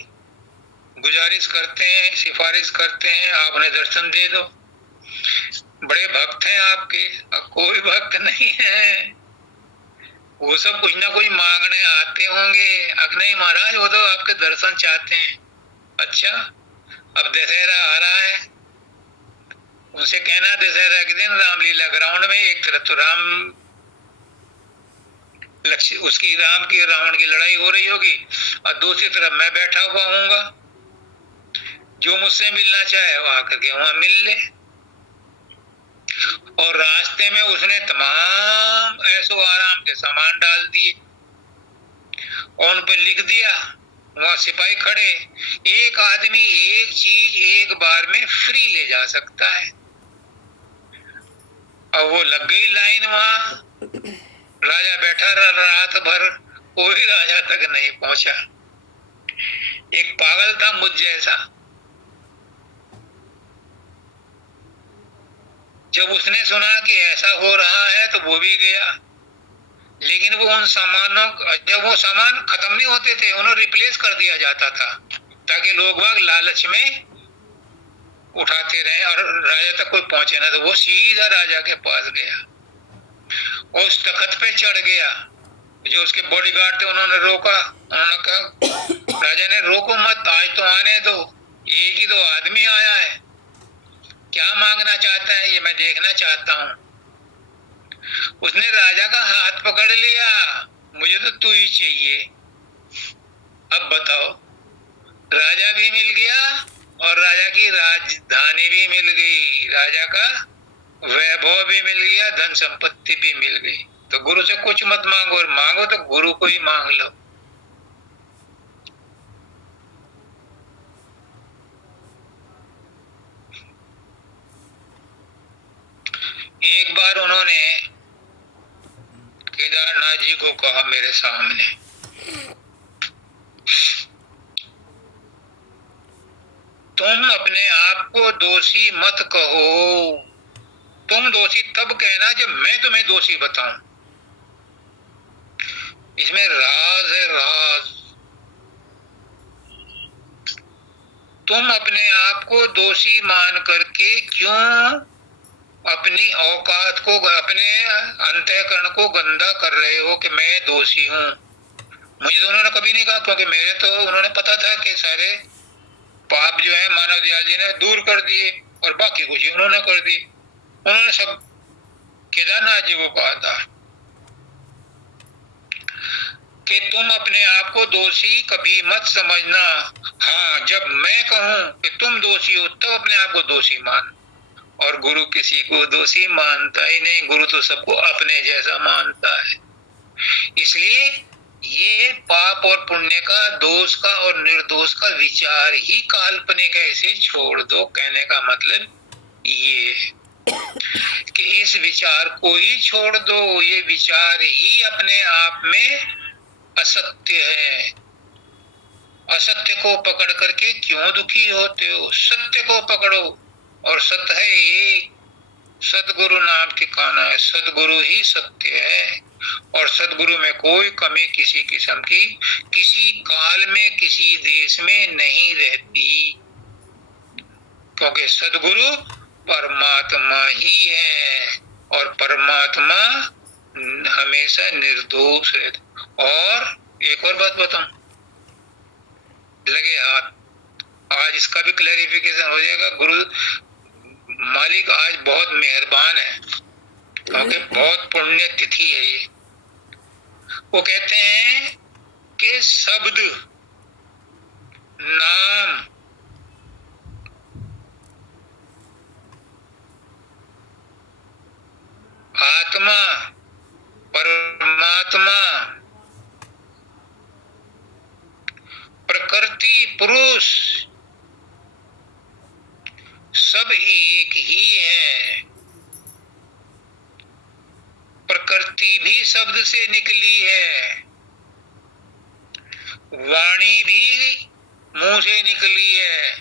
गुजारिश करते हैं, सिफारिश करते हैं, आप उन्हें दर्शन दे दो, बड़े भक्त हैं आपके। अब कोई भक्त नहीं है, वो सब कुछ ना कुछ मांगने आते होंगे। अब नहीं महाराज, वो तो आपके दर्शन चाहते हैं। अच्छा, अब दशहरा आ रहा है, उनसे कहना दशहरा के दिन रामलीला ग्राउंड में एक तरफ तो राम लक्ष्य उसकी राम की रावण की लड़ाई हो रही होगी और दूसरी तरफ मैं बैठा हुआ हूँगा, जो मुझसे मिलना चाहे वो आकर के वहां मिल ले। और रास्ते में उसने तमाम ऐसो आराम के सामान डाल दिए और उन पर लिख दिया, वहां सिपाही खड़े, एक आदमी एक चीज एक बार में फ्री ले जा सकता है। अब वो लग गई लाइन वहां, राजा बैठा रहा रात भर, कोई राजा तक नहीं पहुंचा। एक पागल था मुझ जैसा, जब उसने सुना कि ऐसा हो रहा है तो वो भी गया, लेकिन वो उन सामानों, जब वो सामान खत्म नहीं होते थे उन्हें रिप्लेस कर दिया जाता था ताकि लोग बाग लालच में उठाते रहे और राजा तक कोई पहुंचे ना। तो वो सीधा राजा के पास गया, उस तख्त पे चढ़ गया, जो उसके बॉडीगार्ड थे उन्होंने रोका, उन्होंने कहा राजा ने रोको मत, आज तो आने दो, एक ही तो आदमी आया है, क्या मांगना चाहता है ये मैं देखना चाहता हूँ। उसने राजा का हाथ पकड़ लिया, मुझे तो तू ही चाहिए, अब बताओ। राजा भी मिल गया और राजा की राजधानी भी मिल गई, राजा का वैभव भी मिल गया, धन संपत्ति भी मिल गई। तो गुरु से कुछ मत मांगो, और मांगो तो गुरु को ही मांग लो। एक बार उन्होंने केदारनाथ जी को कहा मेरे सामने, तुम अपने आप को दोषी मत कहो, तुम दोषी तब कहना जब मैं तुम्हें दोषी बताऊं। इसमें राज है, राज। तुम अपने आप को दोषी मान करके क्यों अपनी औकात को, अपने अंतःकरण को गंदा कर रहे हो कि मैं दोषी हूं। मुझे तो उन्होंने कभी नहीं कहा, क्योंकि मेरे तो उन्होंने पता था कि सारे पाप जो है मानव दयाल जी ने दूर कर दिए और बाकी कुछ उन्होंने कर दी। उन्होंने सब केदारनाथ जी को कहा था कि तुम अपने आप को दोषी कभी मत समझना, हाँ जब मैं कहूं कि तुम दोषी हो तब अपने आप को दोषी मान। और गुरु किसी को दोषी मानता ही नहीं, गुरु तो सबको अपने जैसा मानता है। इसलिए ये पाप और पुण्य का, दोष का और निर्दोष का विचार ही काल्पनिक है, इसे छोड़ दो। कहने का मतलब ये कि इस विचार को ही छोड़ दो, ये विचार ही अपने आप में असत्य है। असत्य को पकड़ करके क्यों दुखी होते हो, सत्य को पकड़ो। और सत्य है एक, सदगुरु नाम ठिकाना है, सदगुरु ही सत्य है। और सदगुरु में कोई कमी किसी किस्म की, किसी काल में, किसी देश में नहीं रहती, क्योंकि सदगुरु परमात्मा ही है और परमात्मा हमेशा निर्दोष है। और एक और बात बताऊं, लगे हाथ, आज इसका भी क्लैरिफिकेशन हो जाएगा। गुरु मालिक आज बहुत मेहरबान है, क्योंकि बहुत पुण्य तिथि है ये। वो कहते हैं कि शब्द, नाम, आत्मा, परमात्मा, प्रकृति, पुरुष सब एक ही है। प्रकृति भी शब्द से निकली है, वाणी भी मुंह से निकली है।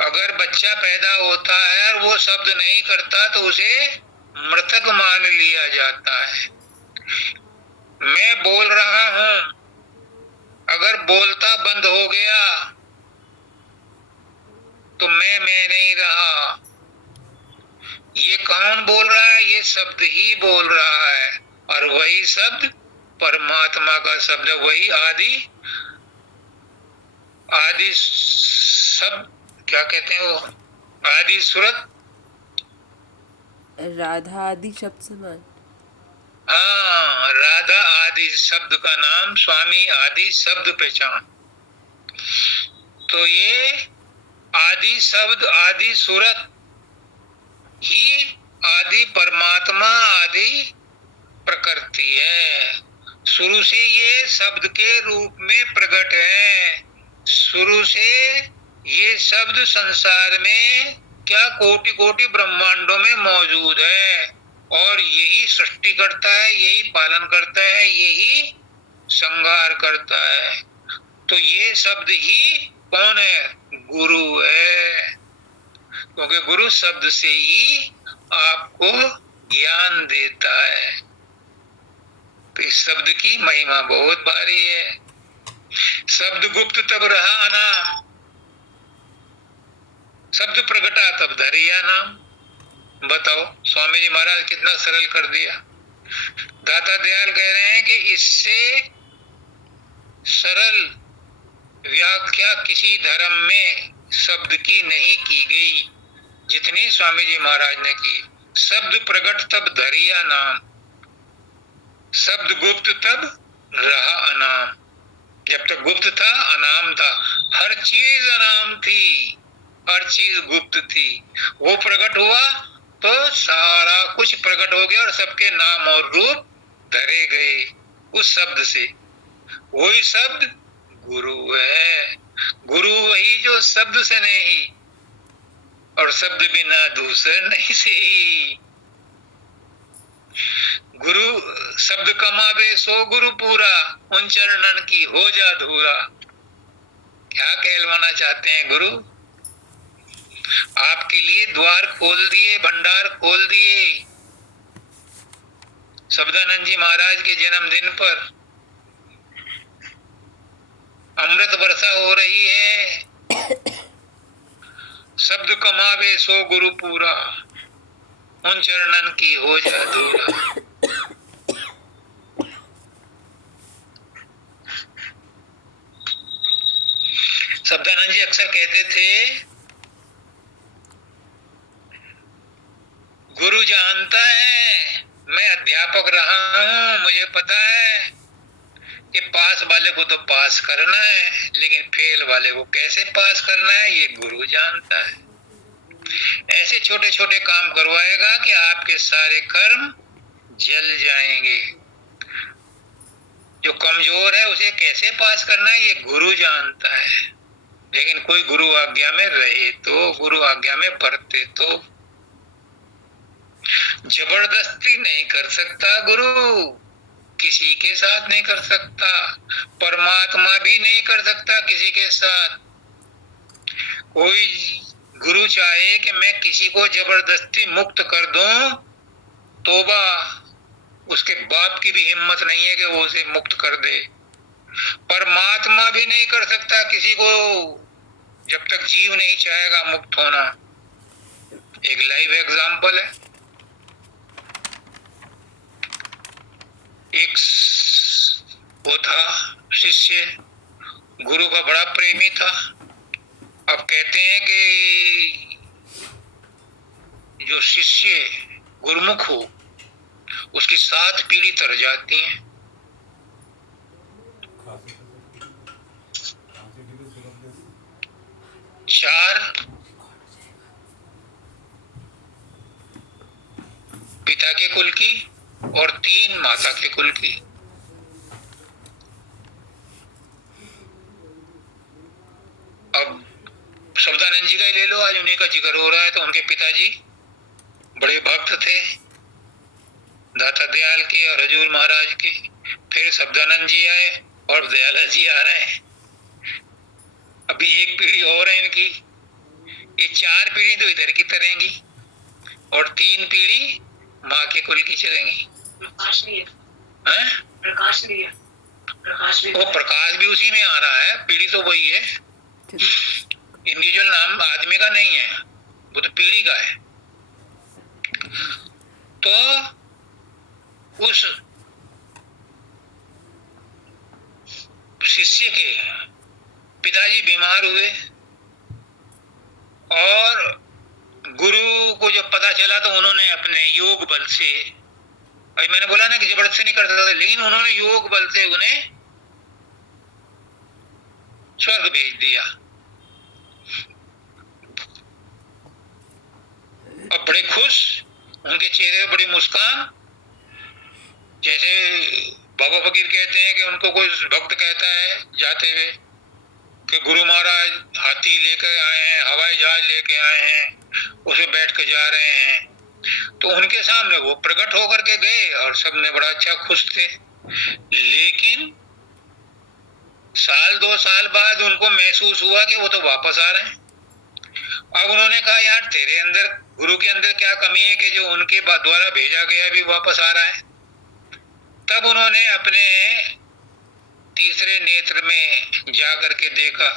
अगर बच्चा पैदा होता है और वो शब्द नहीं करता तो उसे मृतक मान लिया जाता है। मैं बोल रहा हूं, अगर बोलता बंद हो गया तो मैं नहीं रहा। ये कौन बोल रहा है, ये शब्द ही बोल रहा है। और वही शब्द परमात्मा का शब्द, वही आदि आदि सब क्या कहते हैं वो, आदि सूरत, राधा आदि शब्द समान। हाँ, राधा आदि शब्द का नाम स्वामी आदि शब्द पहचान। तो ये आदि शब्द आदि सूरत ही आदि परमात्मा आदि प्रकृति है। शुरू से ये शब्द के रूप में प्रकट है। शुरू से ये शब्द संसार में क्या कोटि कोटि ब्रह्मांडों में मौजूद है, और यही सृष्टि करता है, यही पालन करता है, यही संहार करता है। तो ये शब्द ही कौन है? गुरु है। क्योंकि गुरु शब्द से ही आपको ज्ञान देता है। तो इस शब्द की महिमा बहुत भारी है। शब्द गुप्त तब रहा अनाम, शब्द प्रगटा तब धरिया नाम। बताओ, स्वामी जी महाराज कितना सरल कर दिया। दाता दयाल कह रहे हैं कि इससे सरल व्याख्या किसी धर्म में शब्द की नहीं की गई जितनी स्वामी जी महाराज ने की। शब्द प्रगट तब धरिया नाम, शब्द गुप्त तब रहा अनाम। जब तक गुप्त था, अनाम था, हर चीज अनाम थी, हर चीज गुप्त थी। वो प्रकट हुआ तो सारा कुछ प्रकट हो गया और सबके नाम और रूप धरे गए उस शब्द से। वही शब्द गुरु है। गुरु वही जो शब्द से नहीं और शब्द बिना दूसर नहीं से। गुरु शब्द कमावे सो गुरु पूरा, उन चरणन की हो जा धूरा। क्या कहलवाना चाहते हैं गुरु? आपके लिए द्वार खोल दिए, भंडार खोल दिए। शब्दानंद जी महाराज के जन्मदिन पर अमृत वर्षा हो रही है। शब्द कमावे सो गुरु पूरा, उन चरणन की हो जा धूरा। शब्दानंद जी अक्सर कहते थे, गुरु जानता है मैं अध्यापक रहा हूं, मुझे पता है कि पास वाले को तो पास करना है, लेकिन फेल वाले को कैसे पास करना है ये गुरु जानता है। ऐसे छोटे छोटे काम करवाएगा कि आपके सारे कर्म जल जाएंगे। जो कमजोर है उसे कैसे पास करना है ये गुरु जानता है। लेकिन कोई गुरु आज्ञा में रहे तो, गुरु आज्ञा में बरते तो। जबरदस्ती नहीं कर सकता गुरु, किसी के साथ नहीं कर सकता। परमात्मा भी नहीं कर सकता किसी के साथ। कोई गुरु चाहे कि मैं किसी को जबरदस्ती मुक्त कर दूं, तोबा, उसके बाप की भी हिम्मत नहीं है कि वो उसे मुक्त कर दे। परमात्मा भी नहीं कर सकता किसी को जब तक जीव नहीं चाहेगा मुक्त होना। एक लाइव एग्जाम्पल है। एक वो था शिष्य, गुरु का बड़ा प्रेमी था। अब कहते हैं कि जो शिष्य गुरुमुख हो उसकी 7 पीढ़ी तर जाती हैं। चार पिता के कुल की और 3 माता के कुल की। अब शब्दानंद जी का ही ले लो, आज उन्हीं का जिक्र हो रहा है। तो उनके पिताजी बड़े भक्त थे दाता दयाल के और हजूर महाराज के। फिर शब्दानंद जी आए और दयाला जी आ रहे हैं। अभी एक पीढ़ी और है इनकी। ये 4 पीढ़ी तो इधर की तरेंगी और 3 पीढ़ी माँ के कुल की चलेंगी। प्रकाश नहीं है, प्रकाश नहीं है, प्रकाश भी, वो प्रकाश भी उसी में आ रहा है। पीढ़ी तो वही है, इंडिविजुअल नाम आदमी का नहीं है, वो तो पीढ़ी का है। तो उस शिष्य के पिताजी बीमार हुए और गुरु को जब पता चला तो उन्होंने अपने योग बल से, अभी मैंने बोला ना कि जबरदस्ती नहीं कर सकते, लेकिन उन्होंने योग बल से उन्हें स्वर्ग भेज दिया। अब बड़े खुश, उनके चेहरे पर बड़ी मुस्कान, जैसे बाबा फकीर कहते हैं कि उनको कोई भक्त कहता है जाते हुए कि गुरु महाराज हाथी लेकर आए हैं, हवाई जहाज लेके आए हैं, उसे बैठ के जा रहे हैं। तो उनके सामने वो प्रकट होकर के गए और सबने बड़ा अच्छा खुश थे। लेकिन साल 2 साल बाद उनको महसूस हुआ कि वो तो वापस आ रहे हैं। अब उन्होंने कहा यार तेरे अंदर, गुरु के अंदर क्या कमी है कि जो उनके द्वारा भेजा गया भी वापस आ रहा है। तब उन्होंने अपने तीसरे नेत्र में जा करके देखा,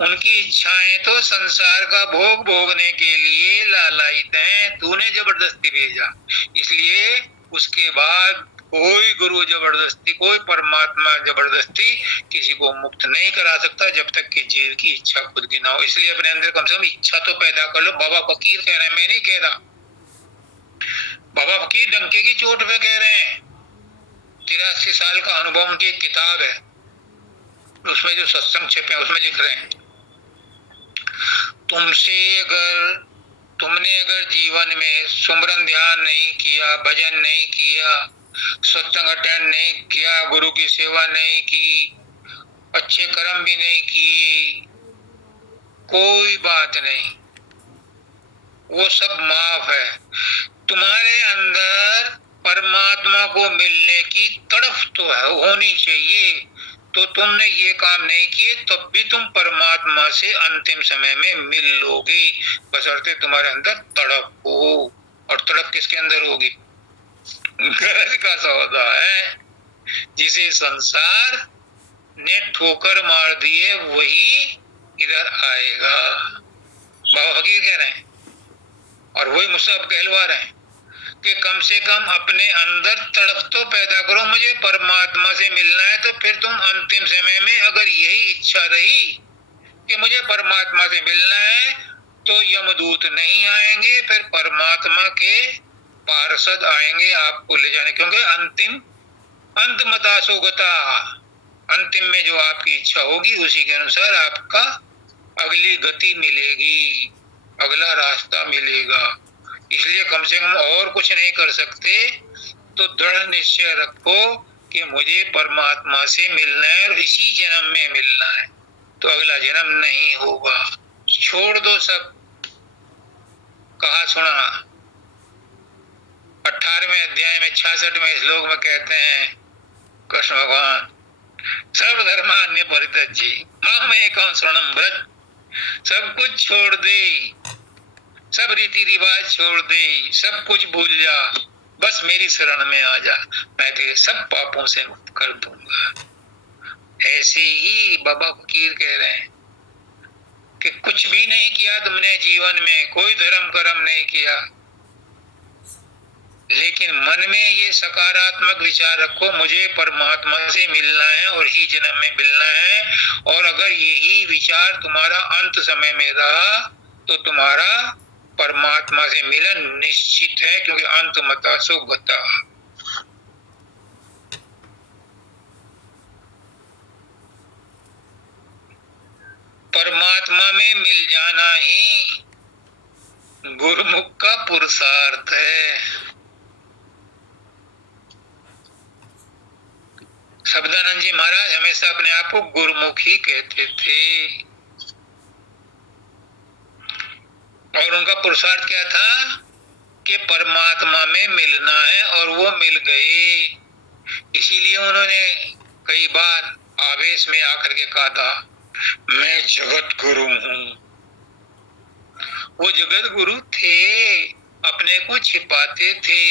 उनकी इच्छाएं तो संसार का भोग भोगने के लिए लालायित हैं, तूने जबरदस्ती भेजा। इसलिए उसके बाद कोई गुरु जबरदस्ती, कोई परमात्मा जबरदस्ती किसी को मुक्त नहीं करा सकता जब तक कि जीव की इच्छा खुद की ना हो। इसलिए अपने अंदर कम से कम इच्छा तो पैदा कर लो। बाबा फकीर कह रहे हैं, मैं नहीं कह रहा, बाबा फकीर डंके की चोट पे कह रहे हैं। 83 साल का अनुभव उनकी एक किताब है, उसमें जो सत्संग छपे उसमें लिख रहे हैं, तुमने अगर जीवन में सुमरन ध्यान नहीं किया, भजन नहीं किया, सत्संग अटेंड नहीं किया, गुरु की सेवा नहीं की, अच्छे कर्म भी नहीं की, कोई बात नहीं, वो सब माफ है। तुम्हारे अंदर परमात्मा को मिलने की तड़फ तो है, होनी चाहिए। तो तुमने ये काम नहीं किए, तब भी तुम परमात्मा से अंतिम समय में मिल लोगे, बशर्ते तुम्हारे अंदर तड़प हो। और तड़प किसके अंदर होगी? गरज का सौदा है, जिसे संसार ने ठोकर मार दिए वही इधर आएगा। बाबा फकीर कह रहे हैं और वही मुझसे अब कहलवा रहे हैं कि कम से कम अपने अंदर तड़प तो पैदा करो, मुझे परमात्मा से मिलना है। तो फिर तुम अंतिम समय में अगर यही इच्छा रही कि मुझे परमात्मा से मिलना है, तो यमदूत नहीं आएंगे, फिर परमात्मा के पार्षद आएंगे आपको ले जाने, क्योंकि अंतमता सुगता, अंतिम में जो आपकी इच्छा होगी उसी के अनुसार आपका अगली गति मिलेगी, अगला रास्ता मिलेगा। इसलिए कम से कम और कुछ नहीं कर सकते, तो दृढ़ निश्चय रखो कि मुझे परमात्मा से मिलना है और इसी जन्म में मिलना है, तो अगला जन्म नहीं होगा। छोड़ दो सब। कहा सुना 18वें अध्याय में 66वें श्लोक में कहते हैं कृष्ण भगवान, सर्वधर्मान्य परित्यज्य माम एकम शरणं व्रज। सब कुछ छोड़ दे, सब रीति रिवाज छोड़ दे, सब कुछ भूल जा, बस मेरी शरण में आ जा, मैं तेरे सब पापों से मुक्त कर दूंगा। ऐसे ही बाबा फकीर कह रहे हैं कि कुछ भी नहीं किया तुमने जीवन में, कोई धर्म कर्म नहीं किया, लेकिन मन में ये सकारात्मक विचार रखो, मुझे परमात्मा से मिलना है और ही जन्म में मिलना है। और अगर यही विचार तुम्हारा अंत समय में रहा तो तुम्हारा परमात्मा से मिलन निश्चित है, क्योंकि अंतमता सुगता। परमात्मा में मिल जाना ही गुरुमुख का पुरुषार्थ है। शब्दानंद जी महाराज हमेशा अपने आप को गुरुमुख ही कहते थे, और उनका पुरुषार्थ क्या था कि परमात्मा में मिलना है, और वो मिल गए। इसीलिए उन्होंने कई बार आवेश में आकर के कहा था, मैं जगत गुरु हूं। वो जगत गुरु थे, अपने को छिपाते थे,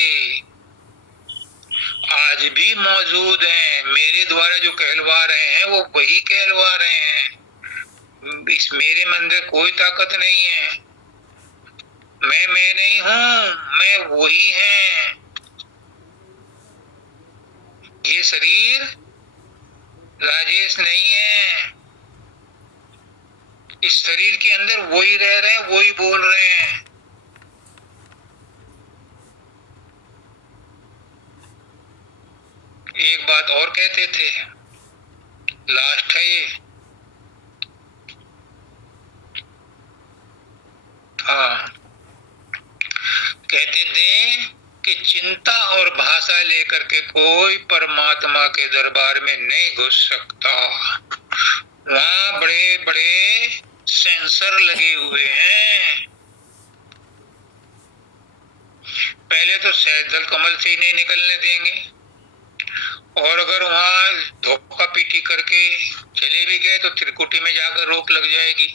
आज भी मौजूद हैं। मेरे द्वारा जो कहलवा रहे हैं वो वही कहलवा रहे हैं। इस मेरे अंदर कोई ताकत नहीं है, मैं नहीं हूं, मैं वही है। ये शरीर राजेश नहीं है, इस शरीर के अंदर वही रह रहे हैं, वही बोल रहे हैं। एक बात और कहते थे, लास्ट है ये। हाँ, कहते थे कि चिंता और भाषा लेकर के कोई परमात्मा के दरबार में नहीं घुस सकता। वहां बड़े बड़े सेंसर लगे हुए हैं। पहले तो सहजल कमल से ही नहीं निकलने देंगे, और अगर वहां धोखा पीटी करके चले भी गए तो त्रिकुटी में जाकर रोक लग जाएगी।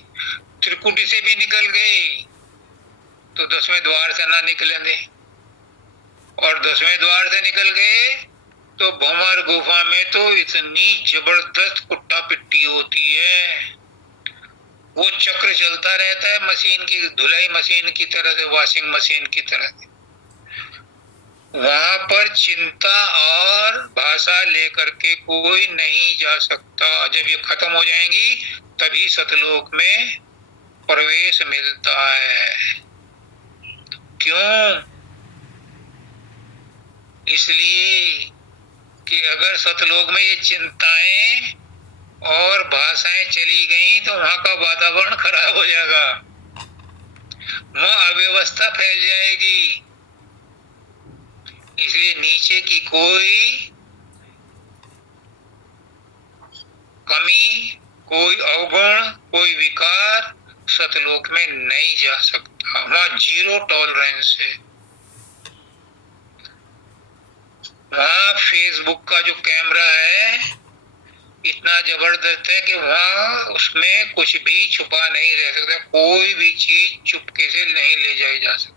त्रिकुटी से भी निकल गए तो 10वें द्वार से ना निकले दे, और 10वें द्वार से निकल गए तो भंवर गुफा में तो इतनी जबरदस्त कुट्टा पिट्टी होती है, वो चक्र चलता रहता है मशीन की, धुलाई मशीन की तरह से, वॉशिंग मशीन की तरह से। वहां पर चिंता और भाषा लेकर के कोई नहीं जा सकता। जब ये खत्म हो जाएंगी तभी सतलोक में प्रवेश मिलता है। क्यों? इसलिए कि अगर सतलोक में ये चिंताएं और भाषाएं चली गई तो वहां का वातावरण खराब हो जाएगा, वहां अव्यवस्था फैल जाएगी। इसलिए नीचे की कोई कमी, कोई अवगुण, कोई विकार सतलोक में नहीं जा सकता। वहां जीरो टॉलरेंस है। वहां फेसबुक का जो कैमरा है इतना जबरदस्त है कि वहां उसमें कुछ भी छुपा नहीं रह सकता, कोई भी चीज चुपके से नहीं ले जाई जा सकती।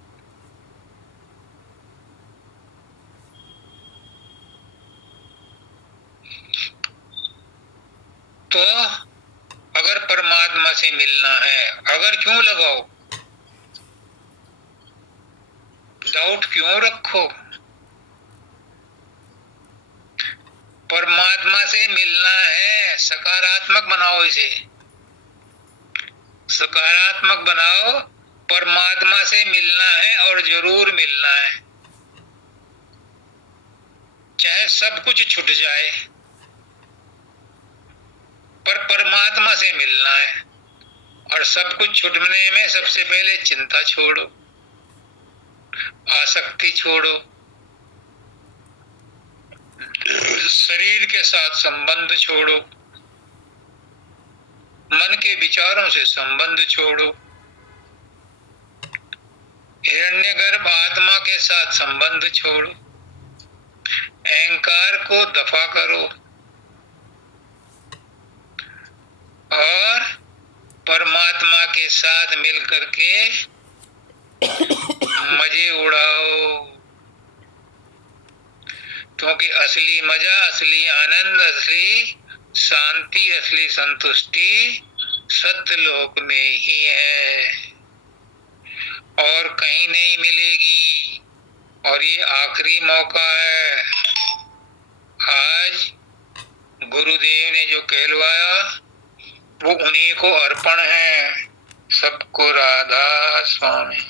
तो अगर परमात्मा से मिलना है, अगर क्यों लगाओ, डाउट क्यों रखो? परमात्मा से मिलना है, सकारात्मक बनाओ इसे, सकारात्मक बनाओ। परमात्मा से मिलना है और जरूर मिलना है, चाहे सब कुछ छूट जाए, पर परमात्मा से मिलना है। और सब कुछ छूटने में सबसे पहले चिंता छोड़ो, आसक्ति छोड़ो, शरीर के साथ संबंध छोड़ो, मन के विचारों से संबंध छोड़ो, हिरण्यगर्भ आत्मा के साथ संबंध छोड़ो, अहंकार को दफा करो और परमात्मा के साथ मिलकर के मजे उड़ाओ। क्योंकि असली मजा, असली आनंद, असली शांति, असली संतुष्टि सत्यलोक में ही है और कहीं नहीं मिलेगी। और ये आखिरी मौका है। आज गुरुदेव ने जो कहलवाया वो उन्हीं को अर्पण है। सबको राधा स्वामी।